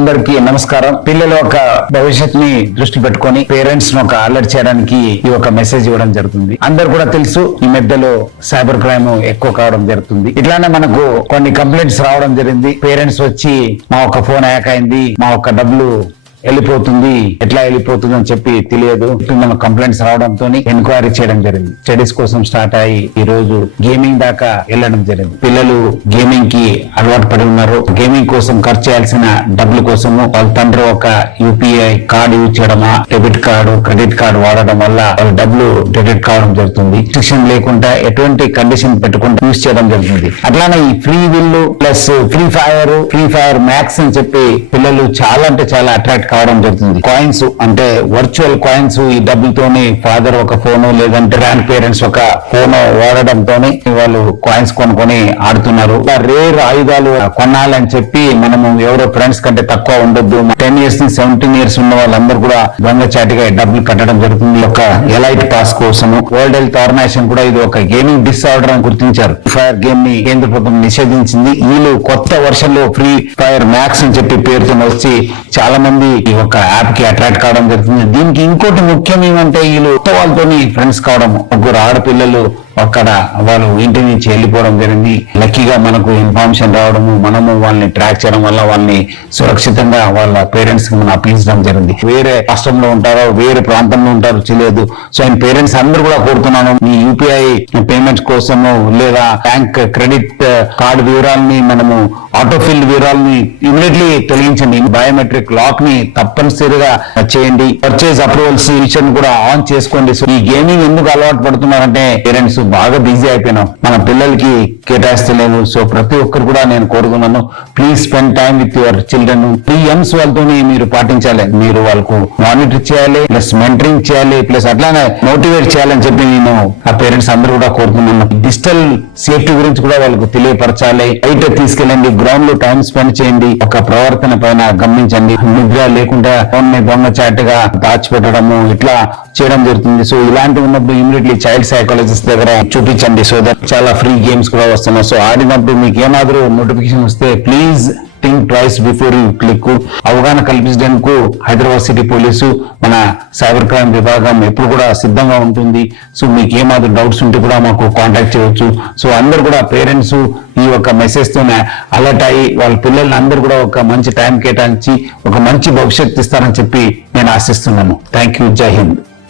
అందరికీ నమస్కారం. పిల్లల ఒక భవిష్యత్తుని దృష్టి పెట్టుకొని పేరెంట్స్ ను ఒక అలర్ట్ చేయడానికి ఈ ఒక మెసేజ్ ఇవ్వడం జరుగుతుంది. అందరు కూడా తెలుసు, ఈ మధ్యలో సైబర్ క్రైమ్ ఎక్కువ కావడం జరుగుతుంది. ఇట్లానే మనకు కొన్ని కంప్లైంట్స్ రావడం జరిగింది. పేరెంట్స్ వచ్చి మా ఒక ఫోన్ హ్యాక్ అయింది, మా ఒక డబ్బులు వెళ్ళిపోతుంది, ఎట్లా వెళ్ళిపోతుంది అని చెప్పి తెలియదు. మన కంప్లైంట్స్ రావడంతో ఎంక్వైరీ చేయడం జరిగింది. స్టడీస్ కోసం స్టార్ట్ అయ్యి ఈ రోజు గేమింగ్ దాకా వెళ్ళడం జరిగింది. పిల్లలు గేమింగ్ కి అలవాటు పడి ఉన్నారు. గేమింగ్ కోసం ఖర్చు చేయాల్సిన డబ్బుల కోసము వాళ్ళ తండ్రి ఒక యూపీఐ కార్డు యూజ్ చేయడమా, డెబిట్ కార్డు, క్రెడిట్ కార్డు వాడడం వల్ల వాళ్ళ డబ్బులు డెబిట్ కావడం జరుగుతుంది. రిస్ట్రిక్షన్ లేకుండా ఎటువంటి కండిషన్ పెట్టుకుంటూ యూజ్ చేయడం జరుగుతుంది. అట్లానే ఈ free will plus free fire max అని చెప్పి పిల్లలు చాలా అంటే చాలా అట్రాక్ట్ కావడం జరుగుతుంది. కాయిన్స్ అంటే వర్చువల్ కాయిన్స్, ఈ డబ్బులతోని ఫాదర్ ఒక ఫోను లేదంటే గ్రాండ్ పేరెంట్స్ ఒక ఫోను వాడడంతోని వాళ్ళు కాయిన్స్ కొనుక్కొని ఆడుతున్నారు. రేర్ ఆయుధాలు కొనాలని చెప్పి మనము ఎవరో ఫ్రెండ్స్ కంటే తక్కువ ఉండొద్దు, 10 years నుంచి 17 years ఉన్న వాళ్ళందరూ కూడా దొంగచాటిగా డబ్బులు కట్టడం జరుగుతుంది. ఒక ఎలైట్ పాస్ కోసము వరల్డ్ హెల్త్ ఆర్గనైజేషన్ కూడా ఇది ఒక గేమింగ్ డిసార్డర్ అని గుర్తించారు. ఫైర్ గేమ్ ని కేంద్ర ప్రభుత్వం నిషేధించింది. వీళ్ళు కొత్త వర్షన్ లో ఫ్రీ ఫైర్ మ్యాక్స్ అని చెప్పి పేరుతో వచ్చి చాలా మంది ఈ ఒక యాప్ కి అట్రాక్ట్ కావడం జరుగుతుంది. దీనికి ఇంకోటి ముఖ్యం ఏమంటే వీళ్ళు కొత్త వాళ్ళతో ఫ్రెండ్స్ కావడం. ముగ్గురు ఆడపిల్లలు అక్కడ వాళ్ళు ఇంటి నుంచి వెళ్ళిపోవడం జరిగింది. లక్కీగా మనకు ఇన్ఫర్మేషన్ రావడము, మనము వాళ్ళని ట్రాక్ చేయడం వల్ల వాళ్ళని సురక్షితంగా వాళ్ళ పేరెంట్స్ కి మనం అప్పగించడం జరిగింది. వేరే రాష్ట్రంలో ఉంటారో వేరే ప్రాంతంలో ఉంటారో తెలియదు. సో ఆయన పేరెంట్స్ అందరూ కూడా కోరుతున్నాను, మీ యూపీఐ పేమెంట్స్ కోసము లేదా బ్యాంక్ క్రెడిట్ కార్డు వివరాలని మనము ఆటోఫిల్ వివరాలని ఇమీడియట్లీ తొలగించండి. బయోమెట్రిక్ లాక్ ని తప్పనిసరిగా చేయండి. పర్చేజ్ అప్రూవల్స్ విషయం కూడా ఆన్ చేసుకోండి. సో ఈ గేమింగ్ ఎందుకు అలవాటు పడుతున్నారంటే పేరెంట్స్ బాగా బిజీ అయిపోయినాం, మన పిల్లలకి కేటాయిస్తలేదు. సో ప్రతి ఒక్కరు కూడా నేను కోరుకున్నాను, please spend time with your children. 3 M's వాళ్ళతోని మీరు పాటించాలి. మీరు వాళ్ళకు మానిటర్ చేయాలి, ప్లస్ మెంటరింగ్ చేయాలి, ప్లస్ అట్లానే మోటివేట్ చేయాలని చెప్పి నేను ఆ పేరెంట్స్ అందరూ కూడా కోరుతున్నాను. డిజిటల్ సేఫ్టీ గురించి కూడా వాళ్ళకు తెలియపరచాలి. బయట తీసుకెళ్ళండి, గ్రౌండ్ లో టైం స్పెండ్ చేయండి. ఒక ప్రవర్తన పైన గమనించండి. నిద్ర లేకుండా ఫోన్ ని దొంగచాటుగా దాచిపెట్టడము ఇట్లా చేయడం జరుగుతుంది. సో ఇలాంటి ఉన్నప్పుడు ఇమీడియట్లీ చైల్డ్ సైకాలజిస్ట్ దగ్గర చూపించండి. సో దట్ చాలా ఫ్రీ గేమ్స్ కూడా వస్తున్నాయి. సో ఆడినప్పుడు మీకు ఏమాత్రం నోటిఫికేషన్ వస్తే please think twice before you click. అవగాహన కల్పించడానికి హైదరాబాద్ సిటీ పోలీసు మన సైబర్ క్రైమ్ విభాగం ఎప్పుడు కూడా సిద్ధంగా ఉంటుంది. సో మీకు ఏమాత్రం డౌట్స్ ఉంటే కూడా మాకు కాంటాక్ట్ చేయవచ్చు. సో అందరు కూడా పేరెంట్స్ ఈ ఒక మెసేజ్ తోనే అలర్ట్ అయ్యి వాళ్ళ పిల్లల్ని అందరూ కూడా ఒక మంచి టైం కేటాయించి ఒక మంచి భవిష్యత్తు ఇస్తారని చెప్పి నేను ఆశిస్తున్నాను. Thank you. జై హింద్.